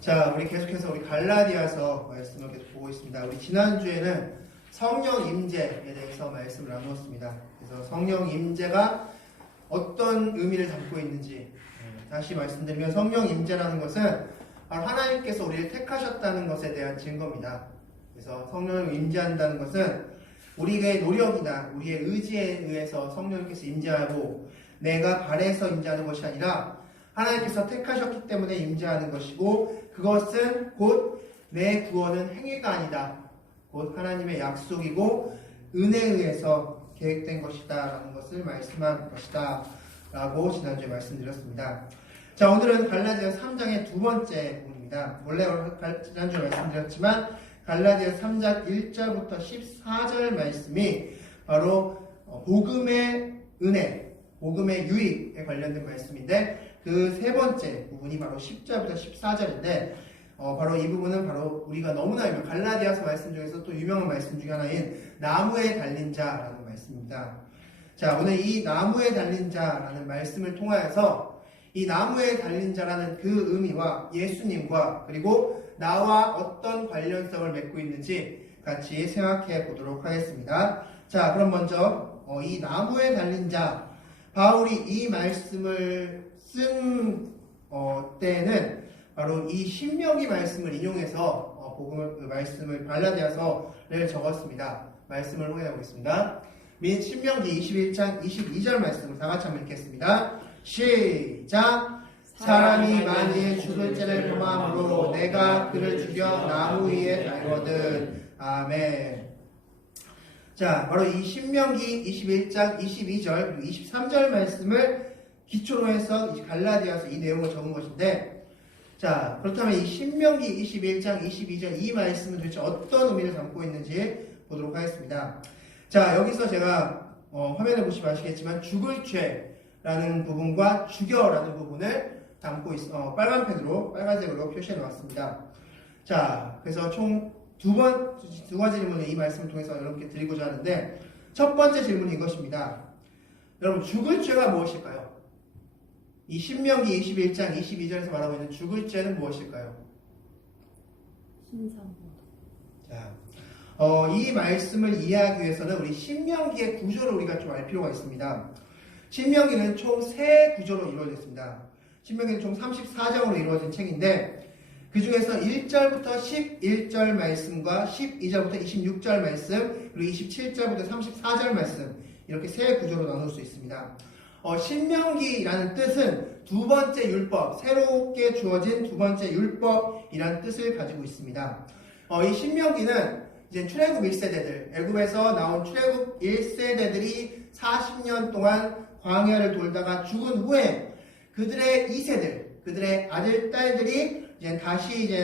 자, 우리 계속해서 우리 갈라디아서 말씀을 계속 보고 있습니다. 우리 지난주에는 성령 임재에 대해서 말씀을 나누었습니다. 그래서 성령 임재가 어떤 의미를 담고 있는지 다시 말씀드리면 성령 임재라는 것은 바로 하나님께서 우리를 택하셨다는 것에 대한 증거입니다. 그래서 성령을 임재한다는 것은 우리의 노력이나 우리의 의지에 의해서 성령께서 임재하고 내가 바래서 임재하는 것이 아니라 하나님께서 택하셨기 때문에 임재하는 것이고 그것은 곧 내 구원은 행위가 아니다. 곧 하나님의 약속이고 은혜에 의해서 계획된 것이다 라는 것을 말씀한 것이다 라고 지난주에 말씀드렸습니다. 자, 오늘은 갈라디아 3장의 두 번째 부분입니다. 원래 지난주에 말씀드렸지만 갈라디아 3장 1절부터 14절 말씀이 바로 복음의 은혜, 복음의 유익에 관련된 말씀인데 그 세 번째 부분이 바로 10절부터 14절인데 바로 이 부분은 바로 우리가 너무나 유명한 갈라디아서 말씀 중에서 또 유명한 말씀 중에 하나인 나무에 달린 자라는 말씀입니다. 자, 오늘 이 나무에 달린 자라는 말씀을 통하여서 이 나무에 달린 자라는 그 의미와 예수님과 그리고 나와 어떤 관련성을 맺고 있는지 같이 생각해 보도록 하겠습니다. 자, 그럼 먼저 이 나무에 달린 자, 바울이 이 말씀을 쓴 때는 바로 이 신명기 말씀을 인용해서 복음을 말씀을 갈라디아서를 적었습니다. 말씀을 확인해 보겠습니다. 민 신명기 21장 22절 말씀을 다 같이 한번 읽겠습니다. 시작. 사람이 만일 죽을 죄를 범함으로 내가 그를 죽여 나무 위에 달거든. 아멘. 자, 바로 이 신명기 21장 22절 그리고 23절 말씀을 기초로 해서 갈라디아서 이 내용을 적은 것인데, 자, 그렇다면 이 신명기 21장 22절 이 말씀은 도대체 어떤 의미를 담고 있는지 보도록 하겠습니다. 자, 여기서 제가 화면을 보시면 아시겠지만 죽을 죄라는 부분과 죽여라는 부분을 담고 빨간 펜으로 빨간색으로 표시해 놓았습니다. 자, 그래서 총 두 가지 질문을 이 말씀을 통해서 여러분께 드리고자 하는데, 첫 번째 질문이 이것입니다. 여러분, 죽을 죄가 무엇일까요? 이 신명기 21장 22절에서 말하고 있는 죽을 죄는 무엇일까요? 신상모. 자, 이 말씀을 이해하기 위해서는 우리 신명기의 구조를 우리가 좀 알 필요가 있습니다. 신명기는 총 3구조로 이루어져 있습니다. 신명기는 총 34장으로 이루어진 책인데 그 중에서 1절부터 11절 말씀과 12절부터 26절 말씀 그리고 27절부터 34절 말씀 이렇게 세 구조로 나눌 수 있습니다. 신명기라는 뜻은 두 번째 율법, 새롭게 주어진 두 번째 율법이라는 뜻을 가지고 있습니다. 이 신명기는 이제 출애굽 1세대들, 애굽에서 나온 출애굽 1세대들이 40년 동안 광야를 돌다가 죽은 후에 그들의 2세들, 그들의 아들, 딸들이 이제 다시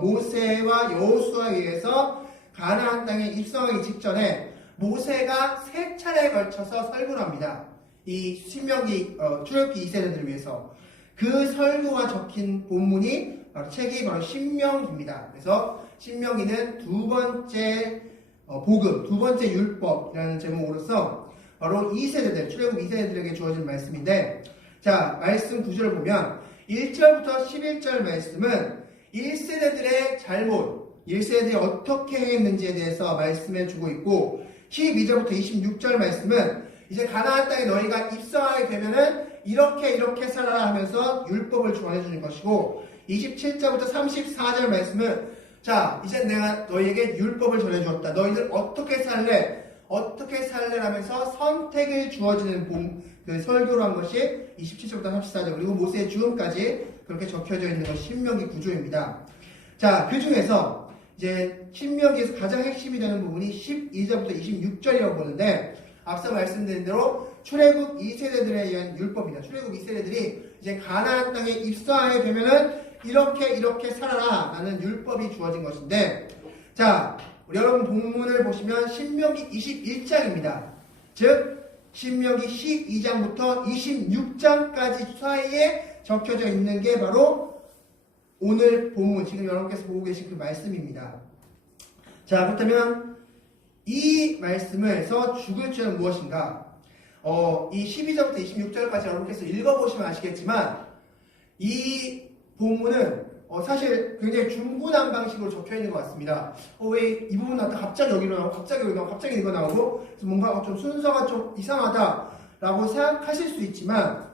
모세와 여호수아에 의해서 가나안 땅에 입성하기 직전에 모세가 3차례에 걸쳐서 설교를 합니다. 이 신명기 출애굽기 2세대들을 위해서 그 설교가 적힌 본문이 책이 바로 신명기입니다. 그래서 신명기는 두 번째 복음, 두 번째 율법이라는 제목으로서 바로 2세대들, 출애굽 2세대들에게 주어진 말씀인데, 자, 말씀 구조를 보면 1절부터 11절 말씀은 1세대들의 잘못, 1세대들이 어떻게 행했는지에 대해서 말씀해 주고 있고, 12절부터 26절 말씀은 이제 가나안 땅에 너희가 입성하게 되면은 이렇게 살아라 하면서 율법을 주관해 주는 것이고, 27절부터 34절 말씀은 자, 이제 내가 너희에게 율법을 전해 주었다. 너희들 어떻게 살래? 라면서 선택을 주어지는 그 설교를 한 것이 27절부터 34절 그리고 모세의 죽음까지 그렇게 적혀져 있는 것이 신명기 구조입니다. 자, 그 중에서 이제 신명기에서 가장 핵심이 되는 부분이 12절부터 26절이라고 보는데, 앞서 말씀드린 대로 출애굽 2세대들에 의한 율법입니다. 출애굽 2세대들이 이제 가나안 땅에 입성하게 되면은 이렇게 살아라 라는 율법이 주어진 것인데, 자, 우리 여러분 본문을 보시면 신명기 21장입니다. 즉 신명기 12장부터 26장까지 사이에 적혀져 있는 게 바로 오늘 본문, 지금 여러분께서 보고 계신 그 말씀입니다. 자, 그렇다면 이 말씀에서 죽을 죄는 무엇인가? 이 12절부터 26절까지 여러분께서 읽어보시면 아시겠지만 이 본문은 사실 굉장히 중구난방식으로 적혀 있는 것 같습니다. 왜 이 부분 나왔다 갑자기 여기로 나오고 갑자기 여기 나오고 갑자기 이거 나오고 그래서 뭔가 좀 순서가 좀 이상하다라고 생각하실 수 있지만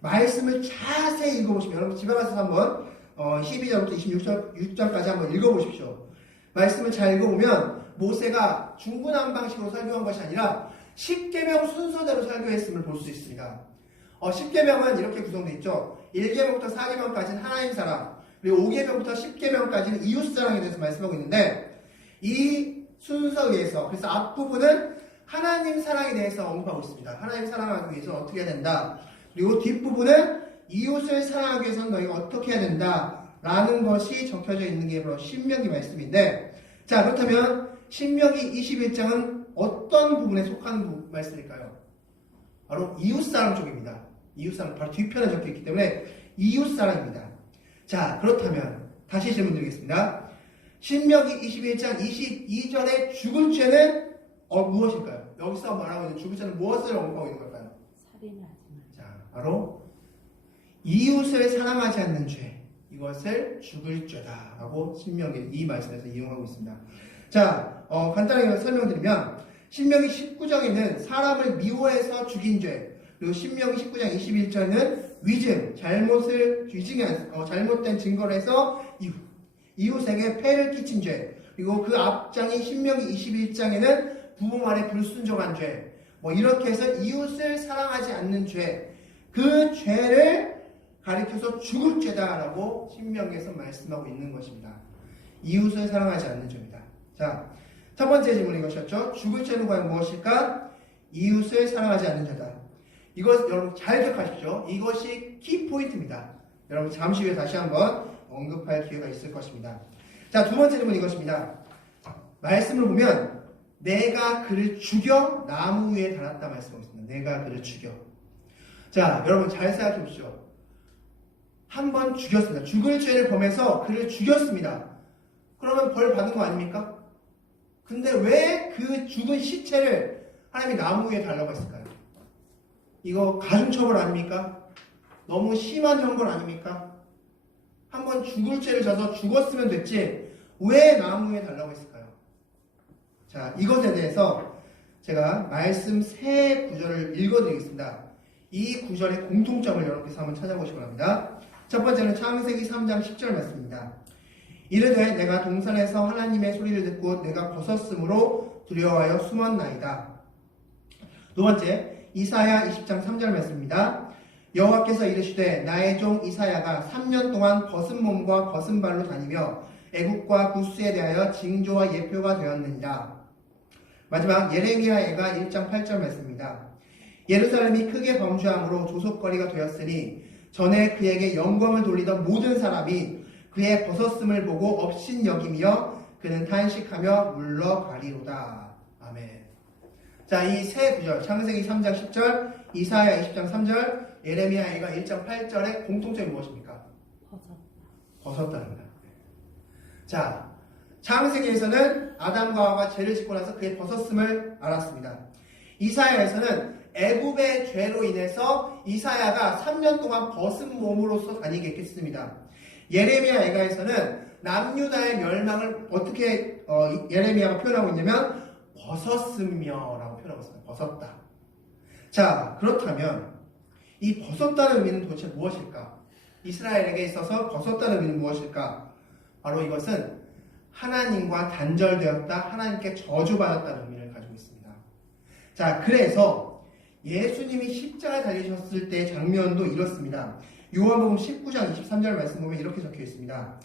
말씀을 자세히 읽어보시면 여러분 집에 가서 한번 12절부터 26절까지 한번 읽어보십시오. 말씀을 잘 읽어보면 모세가 중구난방식으로 설교한 것이 아니라 십계명 순서대로 설교했음을 볼 수 있습니다. 십계명은 이렇게 구성되어 있죠. 1계명부터 4계명까지는 하나님 사랑, 그리고 5계명부터 10계명까지는 이웃 사랑에 대해서 말씀하고 있는데 이 순서에 의해서 그래서 앞부분은 하나님 사랑에 대해서 언급하고 있습니다. 하나님 사랑하기 위해서 어떻게 해야 된다. 그리고 뒷부분은 이웃을 사랑하기 위해서는 너희가 어떻게 해야 된다 라는 것이 적혀져 있는 게 바로 신명기 말씀인데, 자 그렇다면 신명기 21장은 어떤 부분에 속하는 말씀일까요? 바로 이웃사랑 쪽입니다. 이웃사랑 바로 뒤편에 적혀있기 때문에 이웃사랑입니다. 자 그렇다면 다시 질문 드리겠습니다. 신명기 21장 22절의 죽을 죄는 무엇일까요? 여기서 말하고 있는 죽을 죄는 무엇을 언급하고 있는 걸까요? 살인하지 마. 자 바로 이웃을 사랑하지 않는 죄, 이것을 죽을 죄다라고 신명기 이 말씀에서 이용하고 있습니다. 자 간단하게 설명드리면 신명기 19장에는 사람을 미워해서 죽인 죄, 그리고 신명기 19장 21절은 위증, 잘못된 증거를 해서 이웃에게 폐를 끼친 죄, 그리고 그 앞장인 신명기 21장에는 부모 말에 불순종한 죄, 이렇게 해서 이웃을 사랑하지 않는 죄, 그 죄를 가리켜서 죽을 죄다라고 신명기에서 말씀하고 있는 것입니다. 이웃을 사랑하지 않는 죄입니다. 자, 첫 번째 질문이 이것이었죠. 죽을 죄는 과연 무엇일까? 이웃을 사랑하지 않는 죄다. 이것 여러분 잘 기억하십시오. 이것이 키포인트입니다. 여러분 잠시 후에 다시 한번 언급할 기회가 있을 것입니다. 자, 두 번째 질문은 이것입니다. 말씀을 보면 내가 그를 죽여 나무 위에 달았다 말씀하고 있습니다. 내가 그를 죽여. 자, 여러분 잘 생각해 보십시오. 한 번 죽였습니다. 죽을 죄를 범해서 그를 죽였습니다. 그러면 벌 받은 거 아닙니까? 근데 왜 그 죽은 시체를 하나님이 나무 위에 달라고 했을까요? 이거 가중처벌 아닙니까? 너무 심한 형벌 아닙니까? 한번 죽을 죄를 져서 죽었으면 됐지 왜 나무 위에 달라고 했을까요? 자, 이것에 대해서 제가 말씀 세 구절을 읽어드리겠습니다. 이 구절의 공통점을 여러분께서 한번 찾아보시기 바랍니다. 첫 번째는 창세기 3장 10절 말씀입니다. 이르되 내가 동산에서 하나님의 소리를 듣고 내가 벗었으므로 두려워하여 숨었나이다. 두 번째 이사야 20장 3절 말씀입니다. 여호와께서 이르시되 나의 종 이사야가 3년 동안 벗은 몸과 벗은 발로 다니며 애국과 구스에 대하여 징조와 예표가 되었느니라. 마지막 예레미야가 1장 8절 말씀입니다. 예루살렘이 크게 범죄함으로 조속거리가 되었으니 전에 그에게 영광을 돌리던 모든 사람이 그의 벗었음을 보고 업신여기며 그는 탄식하며 물러가리로다. 아멘. 자, 이 세 구절 창세기 3장 10절, 이사야 20장 3절, 예레미야가 1장 8절의 공통점이 무엇입니까? 벗었다입니다. 자, 창세기에서는 아담과 하와가 죄를 짓고 나서 그의 벗었음을 알았습니다. 이사야에서는 애굽의 죄로 인해서 이사야가 3년 동안 벗은 몸으로서 다니게 했습니다. 예레미야 애가에서는 남유다의 멸망을 어떻게 예레미야가 표현하고 있냐면 벗었으며라고 표현하고 있습니다. 벗었다. 자, 그렇다면 이 벗었다는 의미는 도대체 무엇일까? 이스라엘에게 있어서 벗었다는 의미는 무엇일까? 바로 이것은 하나님과 단절되었다, 하나님께 저주받았다는 의미를 가지고 있습니다. 자, 그래서 예수님이 십자가에 달리셨을 때의 장면도 이렇습니다. 요한복음 19장 23절 말씀 보면 이렇게 적혀 있습니다.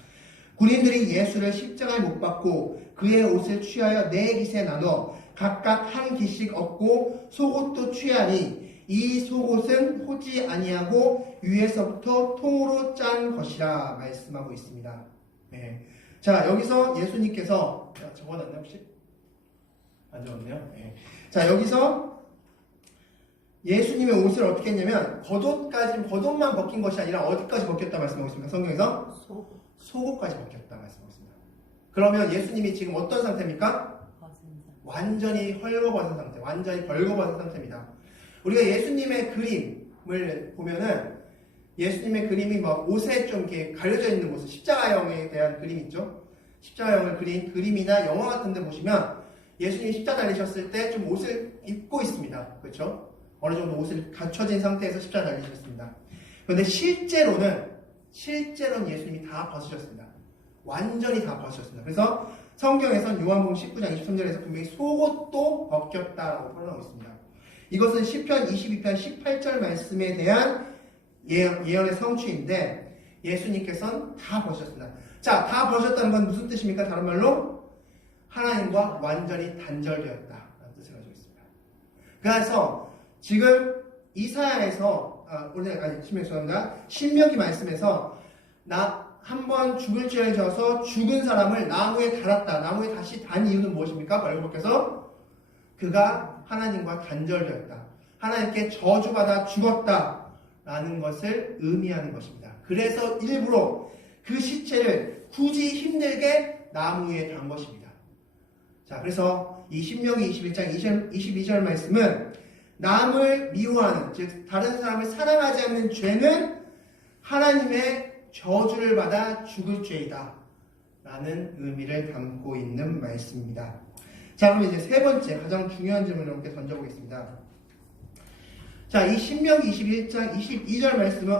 군인들이 예수를 십자가에 못 박고 그의 옷을 취하여 네 깃에 나눠 각각 한 깃씩 얻고 속옷도 취하니 이 속옷은 호지 아니하고 위에서부터 통으로 짠 것이라 말씀하고 있습니다. 네. 자, 여기서 예수님께서 적어놨나요 혹시? 안 적었네요. 네. 자, 여기서 예수님의 옷을 어떻게 했냐면 겉옷만 벗긴 것이 아니라 어디까지 벗겼다 말씀하고 있습니까? 성경에서 속옷까지 벗겼다 말씀하고 있습니다. 그러면 예수님이 지금 어떤 상태입니까? 완전히 헐거벗은 상태, 완전히 벌거벗은 상태입니다. 우리가 예수님의 그림을 보면은 예수님의 그림이 막 옷에 좀 이렇게 가려져 있는 모습, 십자가형에 대한 그림 있죠? 십자가형을 그린 그림이나 영화 같은 데 보시면 예수님이 십자가 달리셨을 때 좀 옷을 입고 있습니다. 그렇죠? 어느 정도 옷을 갖춰진 상태에서 십자가 달리셨습니다. 그런데 실제로는 예수님이 다 벗으셨습니다. 완전히 다 벗으셨습니다. 그래서 성경에선 요한복음 19장 23절에서 분명히 속옷도 벗겼다라고 표현하고 있습니다. 이것은 시편 22편 18절 말씀에 대한 예언의 성취인데 예수님께서는 다 벗으셨습니다. 자, 다 벗으셨다는 건 무슨 뜻입니까? 다른 말로 하나님과 완전히 단절되었다라는 뜻을 가지고 있습니다. 그래서 지금 이사야에서 신명기 말씀에서 나 한번 죽을 죄에 져서 죽은 사람을 나무에 달았다. 나무에 다시 단 이유는 무엇입니까? 말고께서 그가 하나님과 단절되었다. 하나님께 저주받아 죽었다라는 것을 의미하는 것입니다. 그래서 일부러 그 시체를 굳이 힘들게 나무 위에 단 것입니다. 자, 그래서 이 신명기 21장 22절 말씀은 남을 미워하는, 즉 다른 사람을 사랑하지 않는 죄는 하나님의 저주를 받아 죽을 죄이다 라는 의미를 담고 있는 말씀입니다. 자, 그럼 이제 세 번째 가장 중요한 질문을 여러분께 던져보겠습니다. 자, 이 신명기 21장 22절 말씀은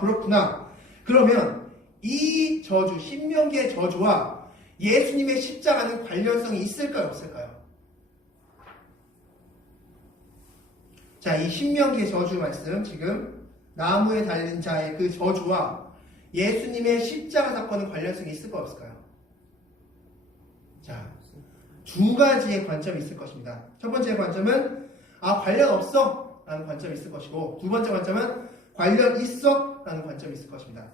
그렇구나. 그러면 이 저주, 신명기의 저주와 예수님의 십자가는 관련성이 있을까요? 없을까요? 자, 이 신명기의 저주 말씀, 지금 나무에 달린 자의 그 저주와 예수님의 십자가 사건은 관련성이 있을까요? 없을까요? 자, 두 가지의 관점이 있을 것입니다. 첫 번째 관점은 관련 없어 라는 관점이 있을 것이고, 두 번째 관점은 관련 있어 라는 관점이 있을 것입니다.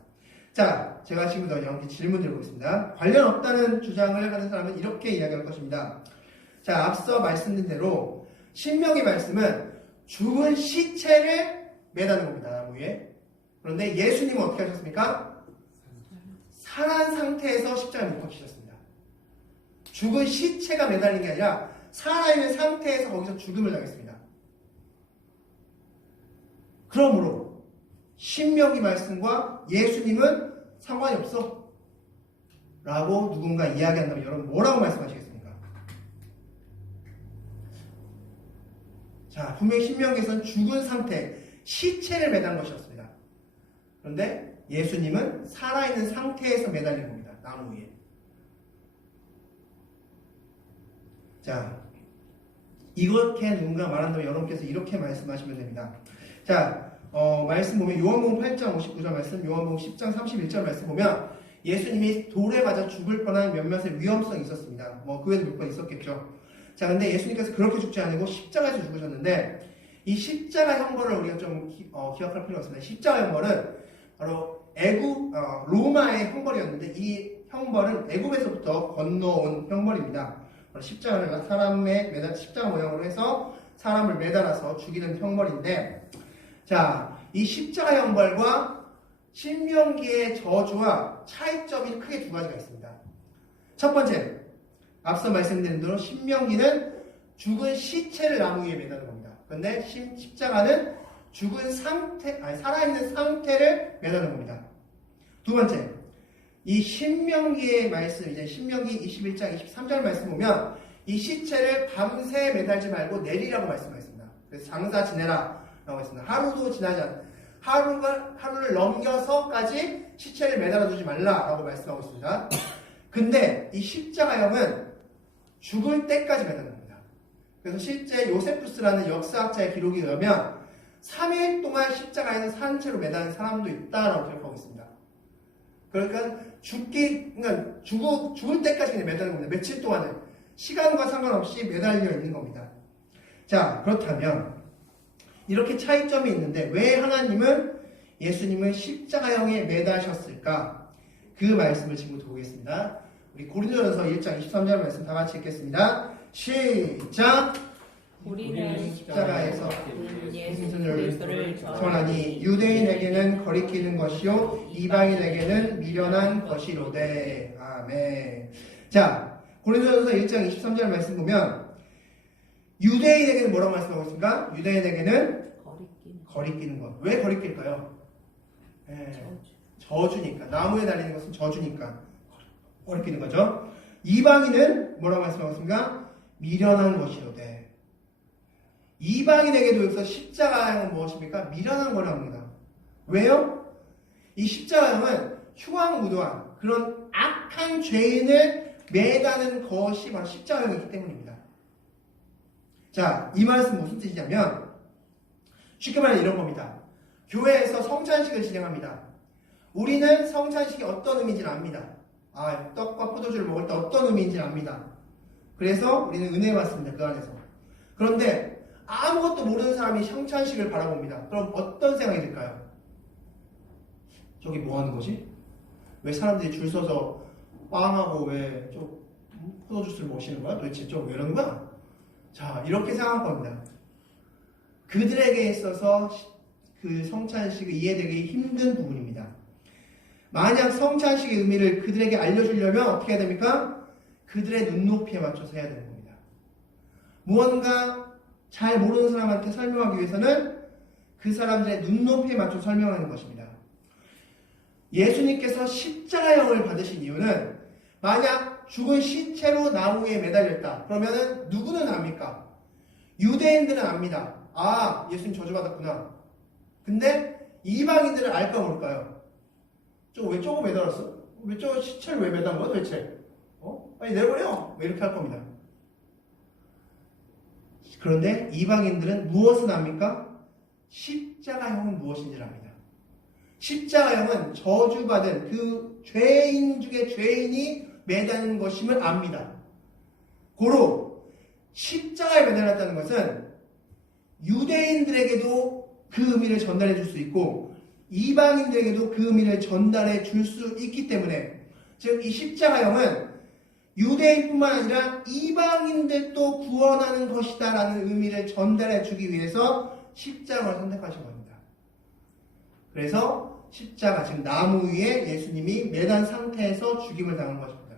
자, 제가 지금부터 여러분께 질문 드려보겠습니다. 관련 없다는 주장을 하는 사람은 이렇게 이야기할 것입니다. 자, 앞서 말씀드린 대로 신명기 말씀은 죽은 시체를 매다는 겁니다. 나무 위에. 그런데 예수님은 어떻게 하셨습니까? 살아난 상태에서 십자가에 못 박히셨습니다. 죽은 시체가 매달린 게 아니라 살아있는 상태에서 거기서 죽음을 당했습니다. 그러므로 신명기 말씀과 예수님은 상관이 없어 라고 누군가 이야기한다면 여러분 뭐라고 말씀하시겠습니까? 자, 분명히 신명기에서는 죽은 상태, 시체를 매단 것이었습니다. 그런데 예수님은 살아있는 상태에서 매달린 겁니다. 나무 위에. 자, 이렇게 누군가 말한다면 여러분께서 이렇게 말씀하시면 됩니다. 자, 말씀 보면 요한복음 8장 59절 말씀, 요한복음 10장 31절 말씀 보면 예수님이 돌에 맞아 죽을 뻔한 몇몇의 위험성이 있었습니다. 그 외에도 몇 번 있었겠죠. 자, 근데 예수님께서 그렇게 죽지 않고 십자가에서 죽으셨는데 이 십자가 형벌을 우리가 좀 기억할 필요가 있습니다. 십자가 형벌은 바로 로마의 형벌이었는데 이 형벌은 애굽에서부터 건너온 형벌입니다. 십자가를 십자가 모양으로 해서 사람을 매달아서 죽이는 형벌인데, 자, 이 십자가 형벌과 신명기의 저주와 차이점이 크게 두 가지가 있습니다. 첫 번째, 앞서 말씀드린 대로 신명기는 죽은 시체를 나무 위에 매다는 겁니다. 그런데 십자가는 죽은 상태, 살아있는 상태를 매다는 겁니다. 두 번째, 이 신명기의 말씀, 이제 신명기 21장 23절 말씀 보면 이 시체를 밤새 매달지 말고 내리라고 말씀하셨습니다. 그래서 장사 지내라 라고 했습니다. 하루도 지나지 않, 하루를 넘겨서까지 시체를 매달아 두지 말라라고 말씀하고 있습니다. 근데 이 십자가형은 죽을 때까지 매달는 겁니다. 그래서 실제 요세푸스라는 역사학자의 기록에 의하면 3일 동안 십자가에는 산 채로 매달린 사람도 있다라고 기록하고 있습니다. 그러니까 죽을 때까지 그냥 매달는 겁니다. 며칠 동안은 시간과 상관없이 매달려 있는 겁니다. 자, 그렇다면 이렇게 차이점이 있는데 왜 하나님은 예수님을 십자가형에 매다셨을까? 그 말씀을 지금부터 보겠습니다. 우리 고린도전서 1장 23절 말씀 다 같이 읽겠습니다. 시작! 우리는 십자가에서 예수 예수를 그리스도를 전하니 유대인에게는 거리끼는 것이요 이방인에게는 미련한 것이로되. 아멘. 자, 고린도전서 1장 23절 말씀 보면 유대인에게는 뭐라고 말씀하고 있습니까? 유대인에게는 거리끼는 것. 왜 거리낄까요? 예, 저주니까. 나무에 달리는 것은 저주니까 어렵게 되는 거죠. 이방인은 뭐라고 말씀하셨습니까? 미련한 것이로되. 이방인에게도 여기서 십자가형은 무엇입니까? 미련한 거랍니다. 왜요? 이 십자가형은 흉악무도한 그런 악한 죄인을 매다는 것이 바로 십자가형이기 때문입니다. 자, 이 말씀 무슨 뜻이냐면 쉽게 말해 이런 겁니다. 교회에서 성찬식을 진행합니다. 우리는 성찬식이 어떤 의미인지를 압니다. 떡과 포도주를 먹을 때 어떤 의미인지를 압니다. 그래서 우리는 은혜 받습니다. 그 안에서. 그런데 아무것도 모르는 사람이 성찬식을 바라봅니다. 그럼 어떤 생각이 들까요? 저기 뭐 하는 거지? 왜 사람들이 줄 서서 빵하고 왜 포도주스를 마시는 거야? 도대체 왜 이러는 거야? 자, 이렇게 생각할 겁니다. 그들에게 있어서 그 성찬식이 이해되기 힘든 부분입니다. 만약 성찬식의 의미를 그들에게 알려주려면 어떻게 해야 됩니까? 그들의 눈높이에 맞춰서 해야 되는 겁니다. 무언가 잘 모르는 사람한테 설명하기 위해서는 그 사람들의 눈높이에 맞춰 설명하는 것입니다. 예수님께서 십자가형을 받으신 이유는 만약 죽은 시체로 나무에 매달렸다. 그러면은 누구는 압니까? 유대인들은 압니다. 예수님 저주받았구나. 근데 이방인들은 알까 모를까요? 왜 저거 매달았어? 왜 저 시체를 왜 매단 거야 도대체? 빨리 내버려! 이렇게 할 겁니다. 그런데 이방인들은 무엇을 압니까? 십자가형은 무엇인지를 압니다. 십자가형은 저주받은 그 죄인 중에 죄인이 매다는 것임을 압니다. 고로 십자가에 매달렸다는 것은 유대인들에게도 그 의미를 전달해 줄 수 있고 이방인들에게도 그 의미를 전달해 줄 수 있기 때문에 즉 이 십자가형은 유대인뿐만 아니라 이방인들도 구원하는 것이다 라는 의미를 전달해 주기 위해서 십자가를 선택하신 겁니다. 그래서 십자가, 즉 나무 위에 예수님이 매단 상태에서 죽임을 당한 것입니다.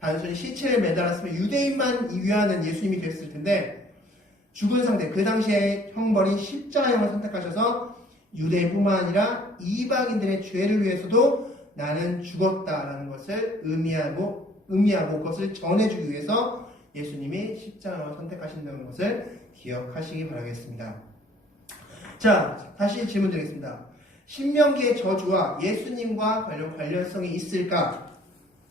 단순히 시체를 매달았으면 유대인만 위하는 예수님이 됐을 텐데 죽은 상태, 그 당시에 형벌인 십자가형을 선택하셔서 유대인뿐만 아니라 이방인들의 죄를 위해서도 나는 죽었다라는 것을 의미하고 그것을 전해주기 위해서 예수님이 십자가를 선택하신다는 것을 기억하시기 바라겠습니다. 자, 다시 질문 드리겠습니다. 신명기의 저주와 예수님과 관련성이 있을까?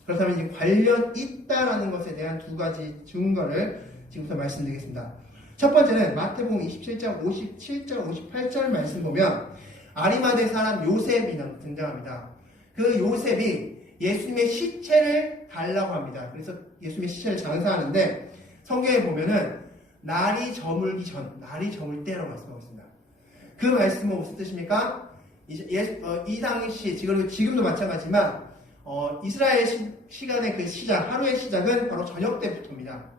그렇다면 이제 관련 있다라는 것에 대한 두 가지 증거를 지금부터 말씀드리겠습니다. 첫 번째는 마태복음 27장 57절 58절 말씀 보면 아리마대 사람 요셉이 등장합니다. 그 요셉이 예수님의 시체를 달라고 합니다. 그래서 예수님의 시체를 장사하는데 성경에 보면은 날이 저물 때라고 말씀하고 있습니다. 그 말씀은 무슨 뜻입니까? 이 당시 지금도 마찬가지지만 이스라엘 시간의 그 시작, 하루의 시작은 바로 저녁 때부터입니다.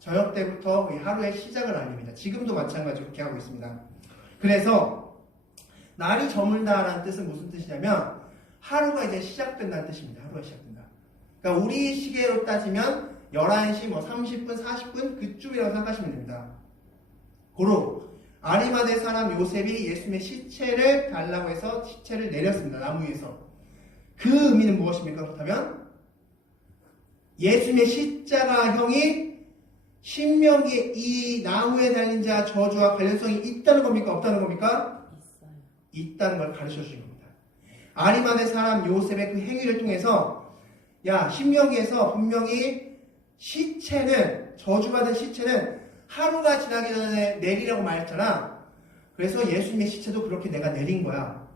저녁 때부터 하루의 시작을 알립니다. 지금도 마찬가지로 그렇게 하고 있습니다. 그래서 날이 저물다라는 뜻은 무슨 뜻이냐면 하루가 이제 시작된다는 뜻입니다. 하루가 시작된다. 그러니까 우리 시계로 따지면 11시 30분, 40분 그쯤이라고 생각하시면 됩니다. 고로 아리마대 사람 요셉이 예수님의 시체를 달라고 해서 시체를 내렸습니다. 나무 위에서. 그 의미는 무엇입니까? 그렇다면 예수님의 십자가형이 신명기에 이 나무에 달린 자 저주와 관련성이 있다는 겁니까? 없다는 겁니까? 있다는 걸 가르쳐 주신 겁니다. 아리마대 사람 요셉의 그 행위를 통해서 신명기에서 분명히 시체는 저주받은 시체는 하루가 지나기 전에 내리라고 말했잖아. 그래서 예수님의 시체도 그렇게 내가 내린 거야.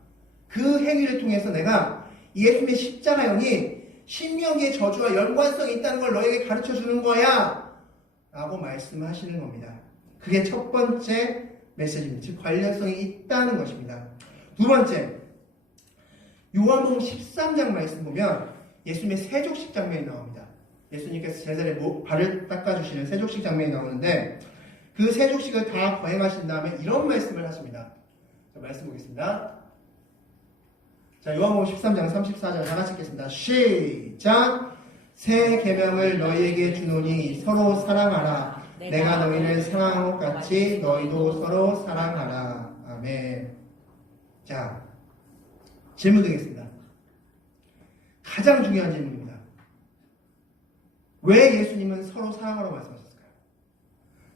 그 행위를 통해서 내가 예수님의 십자가형이 신명기의 저주와 연관성이 있다는 걸 너에게 가르쳐 주는 거야 라고 말씀하시는 겁니다. 그게 첫 번째 메시지입니다. 즉 관련성이 있다는 것입니다. 두 번째, 요한복음 13장 말씀 보면 예수님의 세족식 장면이 나옵니다. 예수님께서 제자들의 발을 닦아주시는 세족식 장면이 나오는데 그 세족식을 다 거행하신 다음에 이런 말씀을 하십니다. 자, 말씀 보겠습니다. 자, 요한복음 13장 34절 다 같이 읽겠습니다. 시작! 새 계명을 너희에게 주노니 서로 사랑하라. 내가 너희를 사랑한 것 같이 너희도 서로 사랑하라. 아멘. 자, 질문 드리겠습니다. 가장 중요한 질문입니다. 왜 예수님은 서로 사랑하라고 말씀하셨을까요?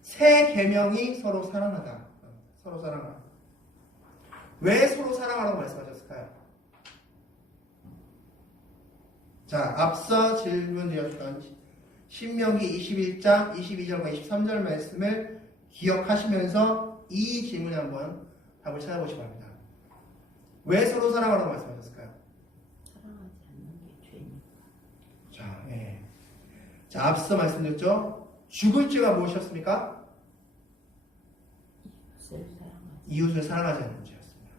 새 계명이 서로 사랑하다. 서로 사랑하라. 왜 서로 사랑하라고 말씀하셨을까요? 자, 앞서 질문 드렸던 신명기 21장 22절과 23절 말씀을 기억하시면서 이 질문에 한번 답을 찾아보시기 바랍니다. 왜 서로 사랑하라고 말씀하셨을까요? 사랑하지 않는 게 죄니까. 자, 예. 자, 앞서 말씀드렸죠? 죽을 죄가 무엇이었습니까? 이웃을 사랑하지 않는 죄였습니다.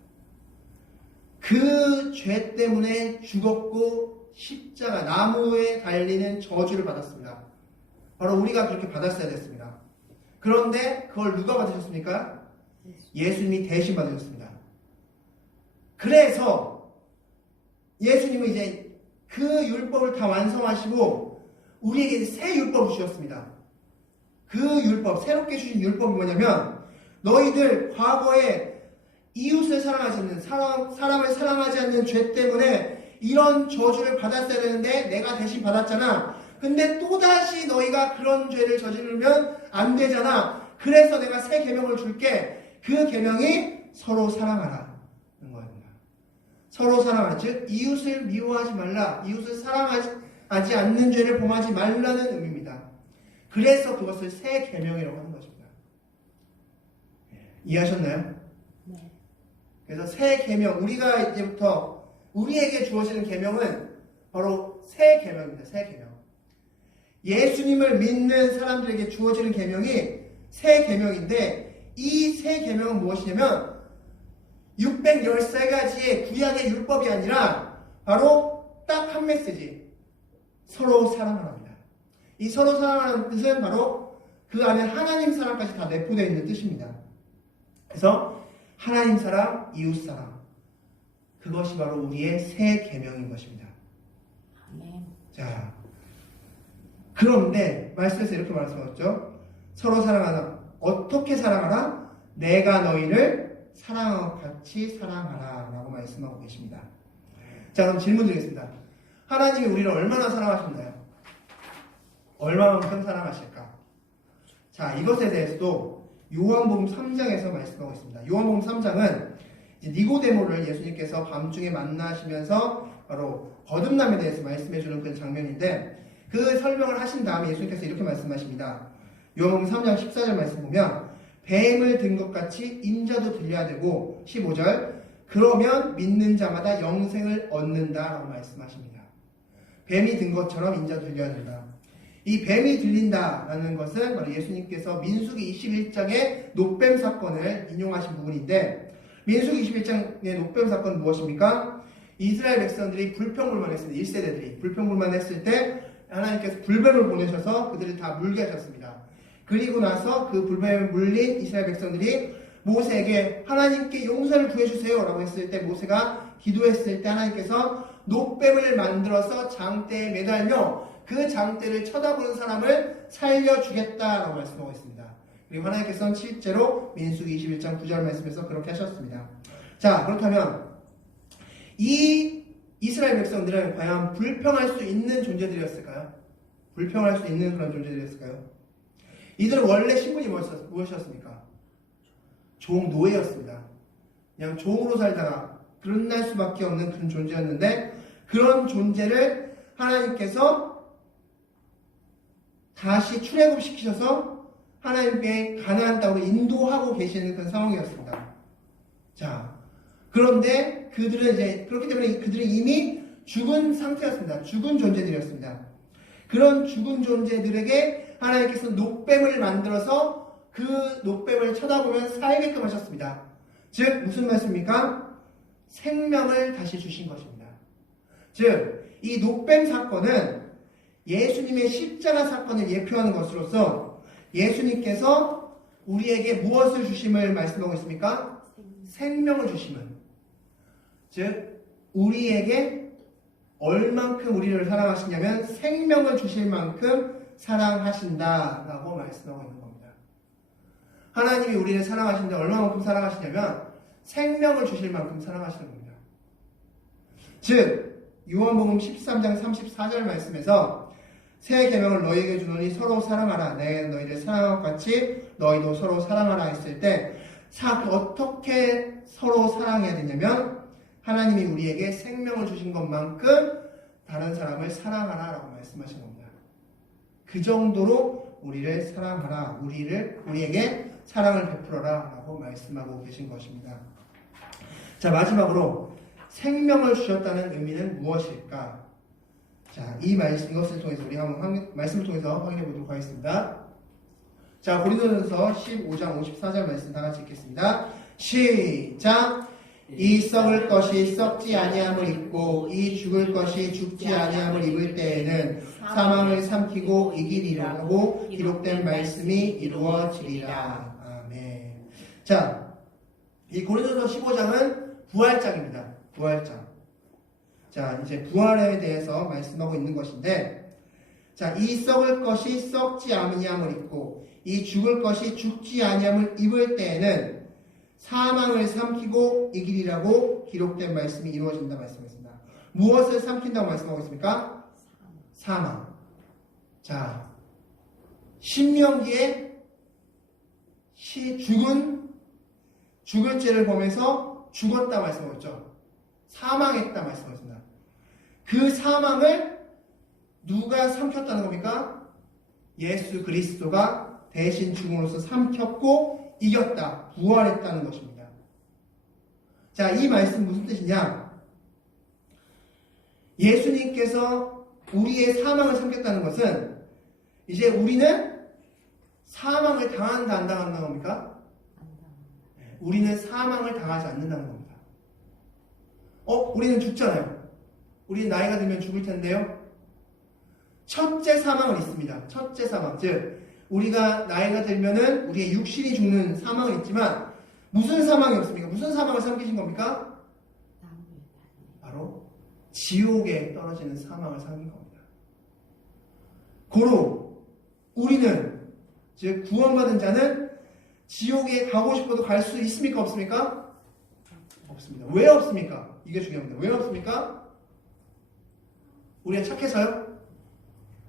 그 죄 때문에 죽었고 십자가, 나무에 달리는 저주를 받았습니다. 바로 우리가 그렇게 받았어야 됐습니다. 그런데 그걸 누가 받으셨습니까? 예수님이 대신 받으셨습니다. 그래서 예수님은 이제 그 율법을 다 완성하시고 우리에게 새 율법을 주셨습니다. 그 율법, 새롭게 주신 율법이 뭐냐면 너희들 과거에 이웃을 사랑하지 않는 사람을 사랑하지 않는 죄 때문에 이런 저주를 받았어야 되는데 내가 대신 받았잖아. 근데 또다시 너희가 그런 죄를 저지르면 안 되잖아. 그래서 내가 새 계명을 줄게. 그 계명이 서로 사랑하라는 거입니다. 서로 사랑하라. 즉 이웃을 미워하지 말라. 이웃을 사랑하지 않는 죄를 범하지 말라는 의미입니다. 그래서 그것을 새 계명이라고 하는 것입니다. 이해하셨나요? 네. 그래서 새 계명, 우리가 이제부터 우리에게 주어지는 계명은 바로 새 계명입니다. 새 계명. 예수님을 믿는 사람들에게 주어지는 계명이 새 계명인데 이 새 계명은 무엇이냐면 613가지의 구약의 율법이 아니라 바로 딱 한 메시지. 서로 사랑하랍니다. 이 서로 사랑하라는 뜻은 바로 그 안에 하나님 사랑까지 다 내포되어 있는 뜻입니다. 그래서 하나님 사랑, 이웃 사랑. 그것이 바로 우리의 새 계명인 것입니다. 아멘. 자, 그런데 말씀에서 이렇게 말씀하셨죠. 서로 사랑하라. 어떻게 사랑하라? 내가 너희를 사랑하고 같이 사랑하라 라고 말씀하고 계십니다. 자, 그럼 질문 드리겠습니다. 하나님이 우리를 얼마나 사랑하셨나요? 얼마만큼 사랑하실까? 자, 이것에 대해서도 요한복음 3장에서 말씀하고 있습니다. 요한복음 3장은 니고데모를 예수님께서 밤중에 만나시면서 바로 거듭남에 대해서 말씀해주는 그 장면인데 그 설명을 하신 다음에 예수님께서 이렇게 말씀하십니다. 요한복음 3장 14절 말씀 보면 뱀을 든 것 같이 인자도 들려야 되고 15절 그러면 믿는 자마다 영생을 얻는다 라고 말씀하십니다. 뱀이 든 것처럼 인자도 들려야 된다. 이 뱀이 들린다라는 것은 바로 예수님께서 민수기 21장의 놋뱀 사건을 인용하신 부분인데 민수기 21장의 놋뱀 사건은 무엇입니까? 이스라엘 백성들이 불평불만했습니다. 1세대들이 불평불만했을 때 하나님께서 불뱀을 보내셔서 그들을 다 물게 하셨습니다. 그리고 나서 그 불뱀을 물린 이스라엘 백성들이 모세에게 하나님께 용서를 구해주세요 라고 했을 때 모세가 기도했을 때 하나님께서 놋뱀을 만들어서 장대에 매달며 그 장대를 쳐다보는 사람을 살려주겠다라고 말씀하고 있습니다. 그리고 하나님께서는 실제로 민수기 21장 9절 말씀에서 그렇게 하셨습니다. 자, 그렇다면 이 이스라엘 백성들은 과연 불평할 수 있는 존재들이었을까요? 불평할 수 있는 그런 존재들이었을까요? 이들은 원래 신분이 무엇이었습니까? 종 노예였습니다. 그냥 종으로 살다가 그런 수밖에 없는 그런 존재였는데 그런 존재를 하나님께서 다시 출애굽시키셔서 하나님께 가나안 땅으로 인도하고 계시는 그런 상황이었습니다. 자, 그런데 그들은 이제 그렇기 때문에 그들은 이미 죽은 상태였습니다. 죽은 존재들이었습니다. 그런 죽은 존재들에게 하나님께서 놋뱀을 만들어서 그 놋뱀을 쳐다보면 살게끔 하셨습니다. 즉 무슨 말씀입니까? 생명을 다시 주신 것입니다. 즉 이 놋뱀 사건은 예수님의 십자가 사건을 예표하는 것으로서 예수님께서 우리에게 무엇을 주심을 말씀하고 있습니까? 생명을 주심을. 즉 우리에게 얼만큼 우리를 사랑하시냐면 생명을 주실 만큼 사랑하신다라고 말씀하고 있는 겁니다. 하나님이 우리를 사랑하시는데 얼마만큼 사랑하시냐면 생명을 주실 만큼 사랑하시는 겁니다. 즉 요한복음 13장 34절 말씀에서 새 계명을 너희에게 주노니 서로 사랑하라. 내가 너희를 사랑한 것 같이 너희도 서로 사랑하라 했을 때 어떻게 서로 사랑해야 되냐면 하나님이 우리에게 생명을 주신 것만큼 다른 사람을 사랑하라 라고 말씀하신 겁니다. 그 정도로 우리를 사랑하라. 우리에게 사랑을 베풀어라 라고 말씀하고 계신 것입니다. 자, 마지막으로 생명을 주셨다는 의미는 무엇일까? 자, 이것을 통해서 우리 한번 말씀을 통해서 확인해 보도록 하겠습니다. 자, 고린도전서 15장 54절 말씀 다 같이 읽겠습니다. 시작! 이 썩을 것이 썩지 아니함을 입고 이 죽을 것이 죽지 아니함을 입을 때에는 사망을 삼키고 이기리라고 기록된 말씀이 이루어지리라. 아멘. 자, 이 고린도전서 15장은 부활장입니다. 부활장. 자, 이제 부활에 대해서 말씀하고 있는 것인데, 자, 이 썩을 것이 썩지 아니함을 입고 이 죽을 것이 죽지 아니함을 입을 때에는 사망을 삼키고 이기리라고 기록된 말씀이 이루어진다 말씀했습니다. 무엇을 삼킨다고 말씀하고 있습니까? 사망. 자, 신명기에 죽을 죄를 범해서 죽었다 말씀하고 있죠. 사망했다 말씀하고 있습니다. 그 사망을 누가 삼켰다는 겁니까? 예수 그리스도가 대신 죽음으로써 삼켰고 이겼다, 부활했다는 것입니다. 자, 이 말씀 무슨 뜻이냐? 예수님께서 우리의 사망을 삼켰다는 것은 이제 우리는 사망을 당한다 안 당한다는 겁니까? 우리는 사망을 당하지 않는다는 겁니다. 우리는 죽잖아요. 우리는 나이가 들면 죽을 텐데요. 첫째 사망은 있습니다. 첫째 사망, 즉 우리가 나이가 들면은 우리의 육신이 죽는 사망은 있지만 무슨 사망이 없습니까? 무슨 사망을 삼키신 겁니까? 바로 지옥에 떨어지는 사망을 삼킨 겁니다. 고로 우리는, 즉 구원받은 자는 지옥에 가고 싶어도 갈 수 있습니까? 없습니까? 없습니다. 왜 없습니까? 이게 중요합니다. 왜 없습니까? 우리가 착해서요?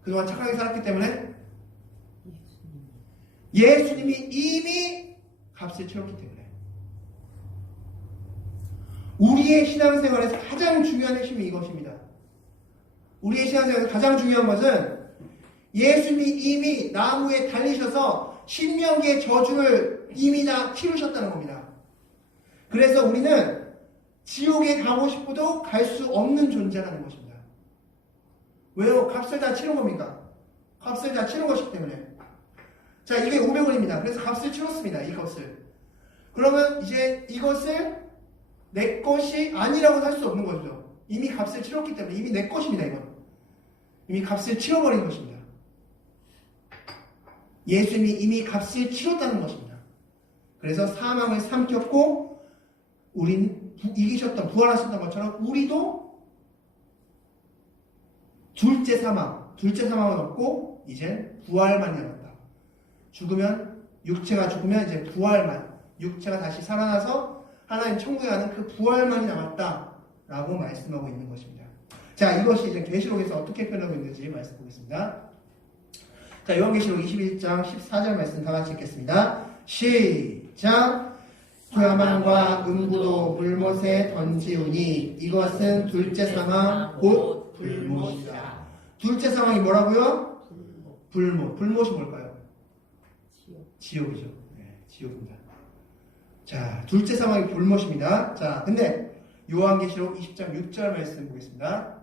그동안 착하게 살았기 때문에? 예수님이 이미 값을 치렀기 때문에. 우리의 신앙생활에서 가장 중요한 핵심이 이것입니다. 우리의 신앙생활에서 가장 중요한 것은 예수님이 이미 나무에 달리셔서 신명기의 저주를 이미 다 치르셨다는 겁니다. 그래서 우리는 지옥에 가고 싶어도 갈 수 없는 존재라는 것입니다. 왜요? 값을 다 치른 겁니까? 값을 다 치른 것이기 때문에. 자, 이게 500원입니다. 그래서 값을 치렀습니다. 이 값을. 그러면 이제 이것을 내 것이 아니라고 할 수 없는 거죠. 이미 값을 치렀기 때문에 이미 내 것입니다. 이건. 이미 값을 치러버린 것입니다. 예수님이 이미 값을 치렀다는 것입니다. 그래서 사망을 삼켰고 우린 이기셨던, 부활하셨던 것처럼 우리도 둘째 사망은 없고 이제 부활만 남았다. 육체가 죽으면 이제 부활만, 육체가 다시 살아나서 하나님 천국에 가는 그 부활만이 남았다라고 말씀하고 있는 것입니다. 자, 이것이 이제 계시록에서 어떻게 표현하고 있는지 말씀 보겠습니다. 자, 요한계시록 21장 14절 말씀 다 같이 읽겠습니다. 시작! 흑암과 음부도 불못에 던지우니 이것은 둘째 사망 곧 불못이다. 둘째 사망이 뭐라고요? 불못. 불못이 뭘까요? 지옥이죠. 네, 지옥입니다. 자, 둘째 사망이 불못입니다. 자, 근데 요한계시록 20장 6절 말씀 보겠습니다.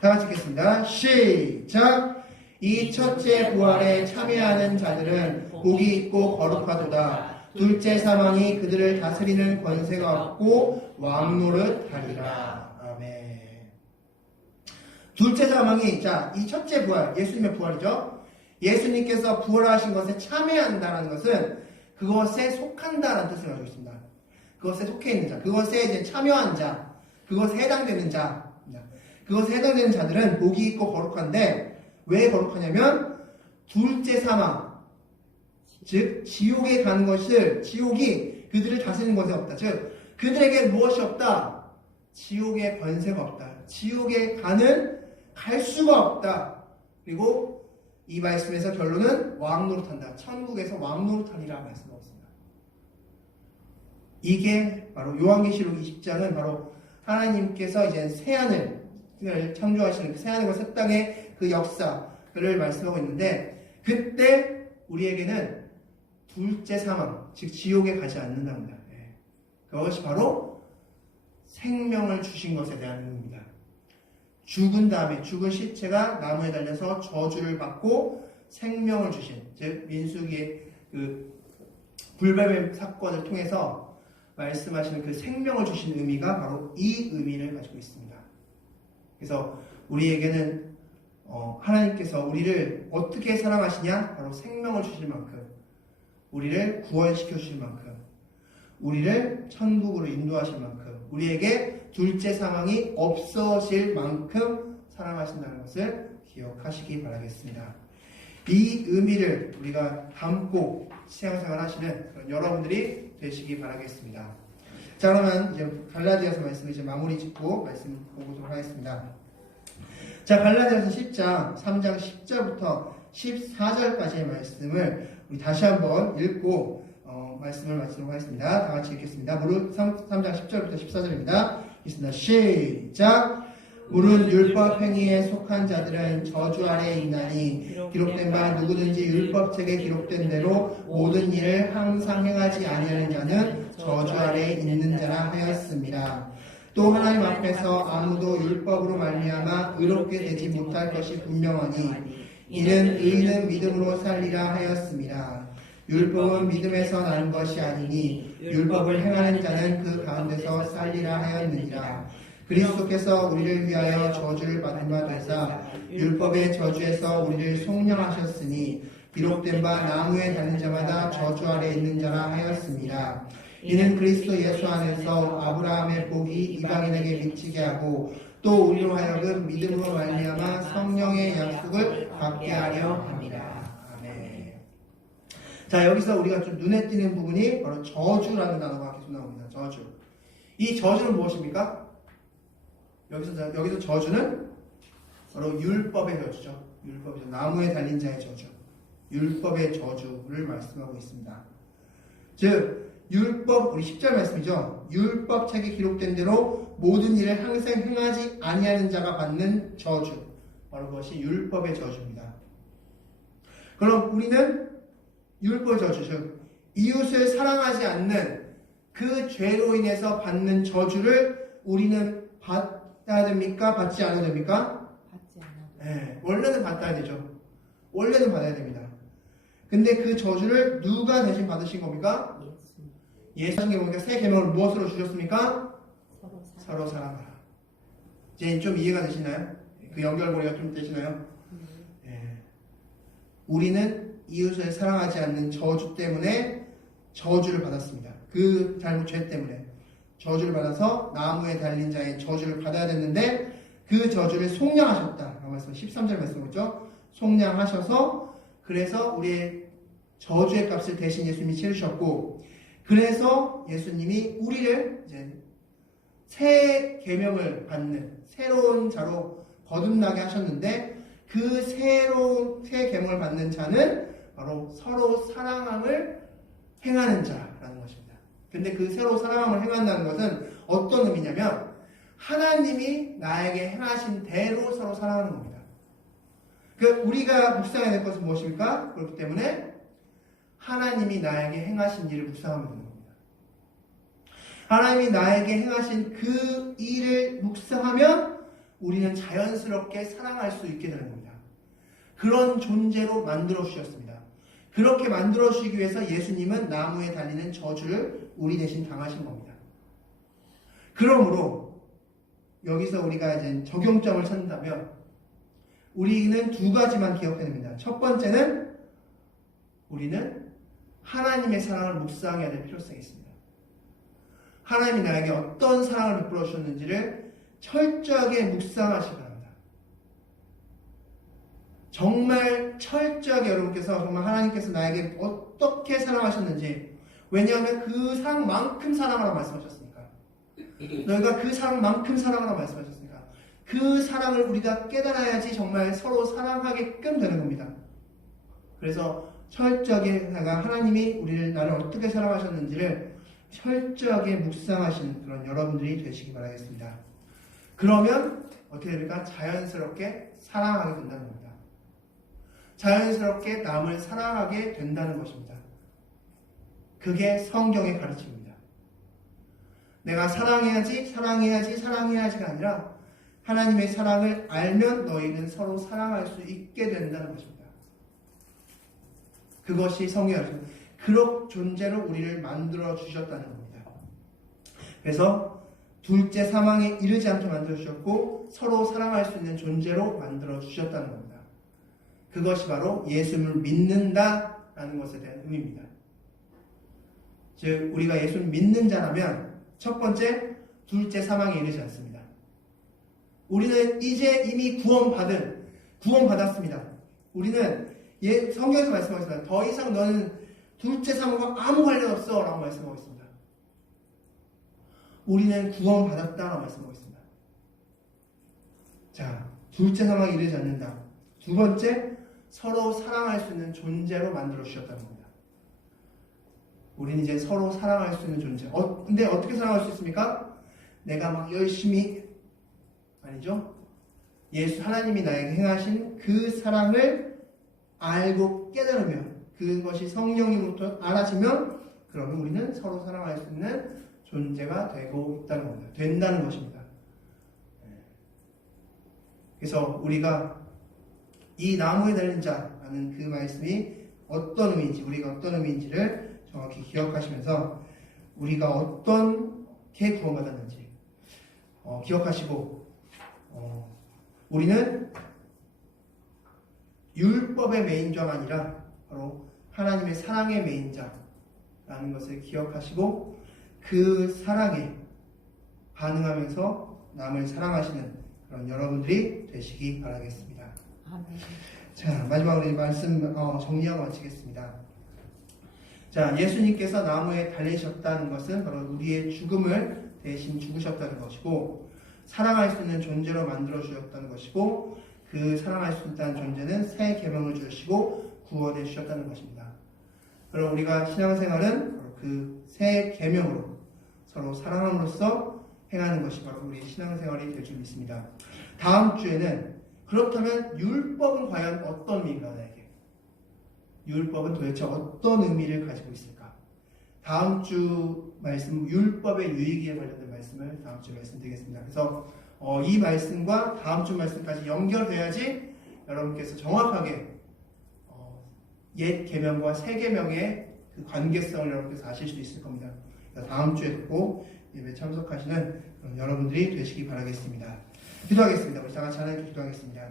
다 같이 읽겠습니다. 시작! 이 첫째 부활에 참여하는 자들은 복이 있고 거룩하도다. 둘째 사망이 그들을 다스리는 권세가 없고 왕노릇 하리라. 아멘. 둘째 사망이, 자, 이 첫째 부활, 예수님의 부활이죠. 예수님께서 부활하신 것에 참여한다는 것은 그것에 속한다라는 뜻을 가지고 있습니다. 그것에 속해 있는 자, 그것에 이제 참여한 자, 그것에 해당되는 자, 그것에 해당되는 자들은 복이 있고 거룩한데 왜 거룩하냐면 둘째 사망, 즉 지옥에 가는 것을, 지옥이 그들을 다스리는 것에 없다. 즉 그들에게 무엇이 없다? 지옥에 번세가 없다. 지옥에 갈 수가 없다. 그리고 이 말씀에서 결론은 왕 노릇한다. 천국에서 왕 노릇하리라 말씀하고 있습니다. 이게 바로 요한계시록 20장은 바로 하나님께서 이제 새하늘을 창조하시는 그 새하늘과 새 땅의 그 역사를 말씀하고 있는데, 그때 우리에게는 둘째 사망, 즉 지옥에 가지 않는답니다. 그것이 바로 생명을 주신 것에 대한 의미입니다. 죽은 다음에 죽은 시체가 나무에 달려서 저주를 받고 생명을 주신, 즉 민수기의 그 불뱀의 사건을 통해서 말씀하시는 그 생명을 주신 의미가 바로 이 의미를 가지고 있습니다. 그래서 우리에게는 하나님께서 우리를 어떻게 사랑하시냐? 바로 생명을 주실 만큼, 우리를 구원시켜 주실 만큼, 우리를 천국으로 인도하실 만큼, 우리에게 둘째 사망이 없어질 만큼 사랑하신다는 것을 기억하시기 바라겠습니다. 이 의미를 우리가 담고 신앙생활 하시는 그런 여러분들이 되시기 바라겠습니다. 자, 그러면 이제 갈라디아서 말씀을 이제 마무리 짓고 말씀 보도록 하겠습니다. 자, 갈라디아서 10장 3장 10절부터 14절까지의 말씀을 우리 다시 한번 읽고 말씀을 마치도록 하겠습니다. 다 같이 읽겠습니다. 무릇 3장 10절부터 14절입니다. 읽습니다. 시작! 물은 율법 행위에 속한 자들은 저주 아래에 있나니 기록된 바 누구든지 율법책에 기록된 대로 모든 일을 항상 행하지 아니하는 자는 저주 아래에 있는 자라 하였습니다. 또 하나님 앞에서 아무도 율법으로 말미암아 의롭게 되지 못할 것이 분명하니 이는 의인은 믿음으로 살리라 하였습니다. 율법은 믿음에서 나는 것이 아니니 율법을 행하는 자는 그 가운데서 살리라 하였느니라. 그리스도께서 우리를 위하여 저주를 받은 바 되사 율법의 저주에서 우리를 속량하셨으니 기록된 바 나무에 달린 자마다 저주 아래 있는 자라 하였습니다. 이는 그리스도 예수 안에서 아브라함의 복이 이방인에게 미치게 하고 또 우리로 하여금 믿음으로 말미암아 성령의 약속을 받게 하려 합니다. 아멘. 자, 여기서 우리가 좀 눈에 띄는 부분이 바로 저주라는 단어가 계속 나옵니다. 저주. 이 저주는 무엇입니까? 여기서 저주는 바로 율법의 저주죠. 율법이죠. 나무에 달린 자의 저주. 율법의 저주를 말씀하고 있습니다. 즉, 율법, 우리 10절 말씀이죠. 율법책에 기록된 대로 모든 일을 항상 행하지 아니하는 자가 받는 저주. 바로 그것이 율법의 저주입니다. 그럼 우리는 율법의 저주, 즉, 이웃을 사랑하지 않는 그 죄로 인해서 받는 저주를 우리는 받아야 됩니까? 받지 않아야 됩니까? 받지 않아도. 네, 원래는 받아야 되죠. 원래는 받아야 됩니다. 근데 그 저주를 누가 대신 받으신 겁니까? 예수님이 보니까 새 계명을 무엇으로 주셨습니까? 서로 사랑하라. 이제 좀 이해가 되시나요? 그 연결고리가 좀 되시나요? 네. 우리는 이웃을 사랑하지 않는 저주 때문에 저주를 받았습니다. 그 죄 때문에 저주를 받아서 나무에 달린 자의 저주를 받아야 됐는데 그 저주를 속량하셨다. 말씀 13절 말씀이죠. 속량하셔서 그래서 우리의 저주의 값을 대신 예수님이 치르셨고, 그래서 예수님이 우리를 이제 새 계명을 받는 새로운 자로 거듭나게 하셨는데, 그 새 계명을 받는 자는 바로 서로 사랑함을 행하는 자라는 것입니다. 근데 그 서로 사랑함을 행한다는 것은 어떤 의미냐면 하나님이 나에게 행하신 대로 서로 사랑하는 겁니다. 우리가 묵상해야 될 것은 무엇입니까? 그렇기 때문에 하나님이 나에게 행하신 일을 묵상하면 되는 겁니다. 하나님이 나에게 행하신 그 일을 묵상하면 우리는 자연스럽게 사랑할 수 있게 되는 겁니다. 그런 존재로 만들어 주셨습니다. 그렇게 만들어 주시기 위해서 예수님은 나무에 달리는 저주를 우리 대신 당하신 겁니다. 그러므로 여기서 우리가 이제 적용점을 찾는다면 우리는 두 가지만 기억해야 됩니다. 첫 번째는 우리는 하나님의 사랑을 묵상해야 될 필요성이 있습니다. 하나님이 나에게 어떤 사랑을 베풀어 주셨는지를 철저하게 묵상하시기 바랍니다. 정말 철저하게 여러분께서 정말 하나님께서 나에게 어떻게 사랑하셨는지, 왜냐하면 그 사랑만큼 사랑하라고 말씀하셨으니까. 너희가 그 사랑만큼 사랑하라 말씀하셨으니까 그 사랑을 우리가 깨달아야지 정말 서로 사랑하게끔 되는 겁니다. 그래서 철저하게 내가 하나님이 나를 어떻게 사랑하셨는지를 철저하게 묵상하시는 그런 여러분들이 되시기 바라겠습니다. 그러면 어떻게 됩니까? 자연스럽게 사랑하게 된다는 겁니다. 자연스럽게 남을 사랑하게 된다는 것입니다. 그게 성경의 가르침입니다. 내가 사랑해야지가 아니라 하나님의 사랑을 알면 너희는 서로 사랑할 수 있게 된다는 것입니다. 그것이 성경의 가르침입니다. 그런 존재로 우리를 만들어 주셨다는 겁니다. 그래서 둘째 사망에 이르지 않게 만들어 주셨고 서로 사랑할 수 있는 존재로 만들어 주셨다는 겁니다. 그것이 바로 예수를 믿는다라는 것에 대한 의미입니다. 즉 우리가 예수를 믿는 자라면 첫 번째, 둘째 사망에 이르지 않습니다. 우리는 이제 이미 구원받았습니다. 우리는 성경에서 말씀하고 있습니다. 더 이상 너는 둘째 사망과 아무 관련 없어 라고 말씀하고 있습니다. 우리는 구원받았다라고 말씀하고 있습니다. 자, 둘째 사망에 이르지 않는다. 두 번째, 서로 사랑할 수 있는 존재로 만들어 주셨다는 겁니다. 우리는 이제 서로 사랑할 수 있는 존재. 근데 어떻게 사랑할 수 있습니까? 내가 막 열심히 아니죠? 하나님이 나에게 행하신 그 사랑을 알고 깨달으면 그것이 성령으로부터 알아지면 그러면 우리는 서로 사랑할 수 있는 존재가 되고 있다는 겁니다. 된다는 것입니다. 그래서 우리가 이 나무에 달린 자라는 그 말씀이 어떤 의미인지 우리가 어떤 의미인지를 정확히 기억하시면서 우리가 어떻게 구원받았는지 기억하시고 우리는 율법의 메인자가 아니라 바로 하나님의 사랑의 메인자라는 것을 기억하시고 그 사랑에 반응하면서 남을 사랑하시는 그런 여러분들이 되시기 바라겠습니다. 아멘. 자, 마지막으로 이 말씀 정리하고 마치겠습니다. 자, 예수님께서 나무에 달리셨다는 것은 바로 우리의 죽음을 대신 죽으셨다는 것이고 사랑할 수 있는 존재로 만들어 주셨다는 것이고 그 사랑할 수 있다는 존재는 새 계명을 주시고 구원해 주셨다는 것입니다. 그럼 우리가 신앙생활은 바로 그 새 계명으로 서로 사랑함으로써 행하는 것이 바로 우리 신앙생활이 될 줄 믿습니다. 다음 주에는 그렇다면 율법은 과연 어떤 의미인가 나에게? 율법은 도대체 어떤 의미를 가지고 있을까? 다음 주 말씀 율법의 유익에 관련된 말씀을 다음 주에 말씀드리겠습니다. 그래서 이 말씀과 다음 주 말씀까지 연결돼야지 여러분께서 정확하게 옛 계명과 새 계명의 그 관계성을 여러분께서 아실 수 있을 겁니다. 다음 주에 꼭 예배 참석하시는 여러분들이 되시기 바라겠습니다. 기도하겠습니다. 우리 다 같이 하나님께 기도하겠습니다.